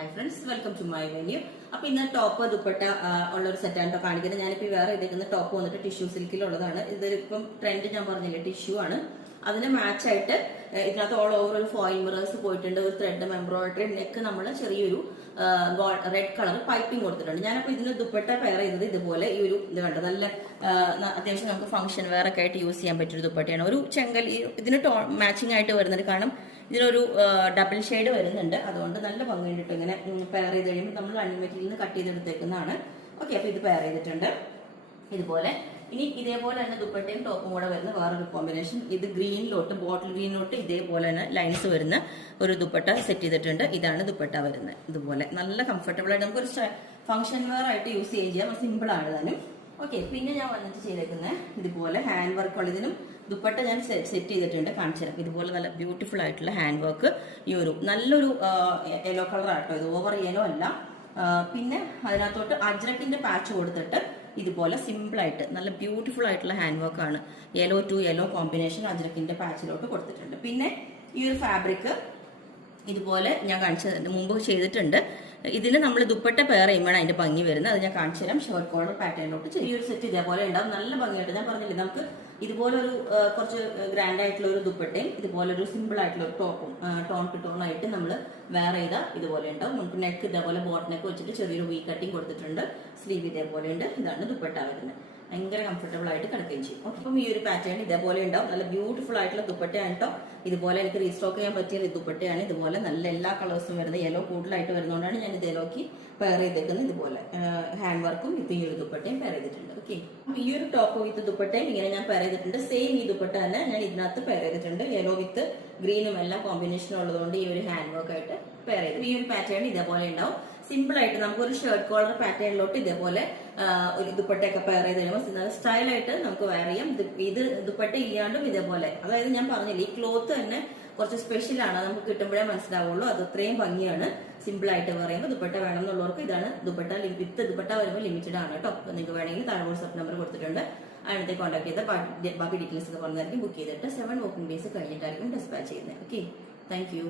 Hi friends, welcome to my venue. അപ്പൊ ഇന്ന് top dupatta ഉള്ള ഒരു സെറ്റാണ് കാണിക്കുന്നത്. ഞാനിപ്പോ വേറെ ഇതേക്കുന്ന ടോപ്പ് വന്നിട്ട് ടിഷ്യൂ സിൽക്കിലുള്ളതാണ്. ഇതൊരിപ്പം ട്രെൻഡ് ഞാൻ പറഞ്ഞില്ലേ, ടിഷ്യൂ ആണ്. അതിന് മാച്ച് ആയിട്ട് ഇതിനകത്ത് ഓൾ ഓവർ ഒരു ഫോയിൽ മിറേഴ്സ് പോയിട്ടുണ്ട്. ഒരു ത്രെഡ് എംബ്രോയിഡറി, നെക്ക് നമ്മൾ ചെറിയൊരു റെഡ് കളർ പൈപ്പിംഗ് കൊടുത്തിട്ടുണ്ട്. ഞാനപ്പോ ഇതിന് ദുപ്പട്ട പെയർ ചെയ്തത് ഇതുപോലെ ഈ ഒരു ഇത് കണ്ടത് നല്ല അത്യാവശ്യം നമുക്ക് ഫംഗ്ഷൻ വെയർ ഒക്കെ ആയിട്ട് യൂസ് ചെയ്യാൻ പറ്റിയൊരു ദുപ്പട്ടയാണ്. ഒരു ചെങ്കൽ ഇതിന് മാച്ചിങ് ആയിട്ട് വരുന്നുണ്ട്. കാരണം ഇതിനൊരു ഡബിൾ ഷെയ്ഡ് വരുന്നുണ്ട്. അതുകൊണ്ട് നല്ല ഭംഗിയുണ്ട് കേട്ടോ. ഇങ്ങനെ പെയർ ചെയ്ത് കഴിയുമ്പോൾ നമ്മൾ അണിമെറ്റിൽ നിന്ന് കട്ട് ചെയ്തെടുത്തേക്കുന്നതാണ്. ഓക്കെ, അപ്പൊ ഇത് പെയർ ചെയ്തിട്ടുണ്ട് ഇതുപോലെ. ഇനി ഇതേപോലെ തന്നെ ദുപ്പട്ടയും ടോപ്പും കൂടെ വരുന്ന വേറൊരു കോമ്പിനേഷൻ. ഇത് ഗ്രീനിലോട്ട്, ബോട്ടിൽ ഗ്രീനിലോട്ട് ഇതേപോലെ തന്നെ ലൈൻസ് വരുന്ന ഒരു ദുപ്പട്ട സെറ്റ് ചെയ്തിട്ടുണ്ട്. ഇതാണ് ദുപ്പട്ട വരുന്നത്. ഇതുപോലെ നല്ല കംഫർട്ടബിൾ ആയിട്ട് നമുക്കൊരു ഫംഗ്ഷൻ വെയർ ആയിട്ട് യൂസ് ചെയ്യാം. സിമ്പിൾ ആണ് താനും. ഓക്കെ, പിന്നെ ഞാൻ വന്നിട്ട് ചെയ്തേക്കുന്നത് ഇതുപോലെ ഹാൻഡ് വർക്ക് ഉള്ളതിനും ദുപ്പട്ട ഞാൻ സെറ്റ് ചെയ്തിട്ടുണ്ട്. കാണിച്ചു തരാം. ഇതുപോലെ നല്ല ബ്യൂട്ടിഫുൾ ആയിട്ടുള്ള ഹാൻഡ് വർക്ക്. ഈ ഒരു നല്ലൊരു യെല്ലോ കളർ ആട്ടോ, ഇത് ഓവർ യെല്ലോ അല്ല. പിന്നെ അതിനകത്തോട്ട് അജ്രക്കിന്റെ പാച്ച് കൊടുത്തിട്ട് ഇതുപോലെ സിമ്പിൾ ആയിട്ട് നല്ല ബ്യൂട്ടിഫുൾ ആയിട്ടുള്ള ഹാൻഡ് വർക്ക് ആണ്. യെല്ലോ ടു യെല്ലോ കോമ്പിനേഷൻ അജ്രക്കിന്റെ പാച്ചിലോട്ട് കൊടുത്തിട്ടുണ്ട്. പിന്നെ ഈ ഒരു ഫാബ്രിക് ഇതുപോലെ ഞാൻ മുമ്പ് ചെയ്തിട്ടുണ്ട്. ഇതിന് നമ്മൾ ദുപ്പട്ട പെയർ ചെയ്യുമ്പോഴാണ് അതിന്റെ ഭംഗി വരുന്നത്. അത് ഞാൻ കാണിച്ചു തരാം. ഷോർട്ട് കോളർ പാറ്റേണിലോട്ട് ചെറിയൊരു സെറ്റ് ഇതേപോലെ ഉണ്ടാവും. നല്ല ഭംഗിയായിട്ട് ഞാൻ പറഞ്ഞില്ലേ, നമുക്ക് ഇതുപോലെ ഒരു കുറച്ച് ഗ്രാൻഡ് ആയിട്ടുള്ള ഒരു ദുപ്പട്ടയും ഇതുപോലെ ഒരു സിമ്പിൾ ആയിട്ടുള്ള ഒരു ടോപ്പും ടോൺ ടു ടോൺ ആയിട്ട് നമ്മൾ വെയർ ചെയ്താൽ ഇതുപോലെ ഉണ്ടാവും. നമുക്ക് നെക്ക് ഇതേപോലെ ബോട്ട് നെക്ക് വെച്ചിട്ട് ചെറിയൊരു വി കട്ടിങ് കൊടുത്തിട്ടുണ്ട്. സ്ലീവ് ഇതേപോലെ ഉണ്ട്. ഇതാണ് ദുപ്പട്ട വരുന്നത്. ഭയങ്കര കംഫർട്ടബിൾ ആയിട്ട് കിടക്കുകയും ചെയ്യും. അപ്പം ഈ ഒരു പാറ്റേൺ ഇതേപോലെ ഉണ്ടാവും. നല്ല ബ്യൂട്ടിഫുൾ ആയിട്ടുള്ള ദുപ്പട്ടയാണ് കേട്ടോ. ഇതുപോലെ എനിക്ക് റീസ്റ്റോക്ക് ചെയ്യാൻ പറ്റിയ ദുപ്പട്ടയാണ്. ഇതുപോലെ നല്ല എല്ലാ കളേഴ്സും വരുന്നത്. യെല്ലോ കൂടുതലായിട്ട് വരുന്നതുകൊണ്ടാണ് ഞാൻ ഇത് യെല്ലോക്ക് പെയർ ചെയ്തേക്കുന്നത്. ഇതുപോലെ ഹാൻഡ് വർക്കും ഇപ്പം ഈ ഒരു ദുപ്പട്ടയും പെയർ ചെയ്തിട്ടുണ്ട്. ഓക്കെ, ഈ ഒരു ടോപ്പ് വിത്ത് ദുപ്പട്ടയും ഇങ്ങനെ ഞാൻ പെയർ ചെയ്തിട്ടുണ്ട്. സെയിം ഈ ദുപ്പട്ട തന്നെ ഞാൻ ഇതിനകത്ത് പെയർ ചെയ്തിട്ടുണ്ട്. യെല്ലോ വിത്ത് ഗ്രീനും എല്ലാം കോമ്പിനേഷൻ ഉള്ളതുകൊണ്ട് ഈ ഒരു ഹാൻഡ് വർക്ക് ആയിട്ട് പെയർ ചെയ്തു. ഈ ഒരു പാറ്റേൺ ഇതേപോലെ ഉണ്ടാവും. സിമ്പിൾ ആയിട്ട് നമുക്കൊരു ഷർട്ട് കോളർ പാറ്റേണിലോട്ട് ഇതേപോലെ ഒരു ദുപ്പട്ടയൊക്കെ പെയർ ചെയ്ത് കഴിയുമ്പോൾ നല്ല സ്റ്റൈലായിട്ട് നമുക്ക് വെയർ ചെയ്യാം. ഇത് ദുപ്പട്ട ഇല്ലാണ്ടും ഇതേപോലെ, അതായത് ഞാൻ പറഞ്ഞില്ല, ഈ ക്ലോത്ത് തന്നെ കുറച്ച് സ്പെഷ്യലാണ്. നമുക്ക് കിട്ടുമ്പോഴേ മനസ്സിലാവുള്ളൂ. അത് അത്രയും ഭംഗിയാണ്. സിമ്പിൾ ആയിട്ട് പറയുമ്പോൾ ദുപ്പട്ട വേണം എന്നുള്ളവർക്ക് ഇതാണ് ദുപ്പട്ട. വിത്ത് ദുപ്പട്ട വരുമ്പോൾ ലിമിറ്റഡ് ആണ് കേട്ടോ. നിങ്ങൾക്ക് വേണമെങ്കിൽ താഴെ വാട്സ്ആപ്പ് നമ്പർ കൊടുത്തിട്ടുണ്ട്. അതിനകത്ത് കോൺടാക്ട് ചെയ്ത് ബാക്കി ഡീറ്റെയിൽസ് ഒക്കെ പറഞ്ഞായിരിക്കും ബുക്ക് ചെയ്തിട്ട് 7 വർക്കിംഗ് ഡേയ്സ് കഴിഞ്ഞിട്ടായിരിക്കും ഡിസ്പാച്ച് ചെയ്യുന്നത്. Okay, thank you.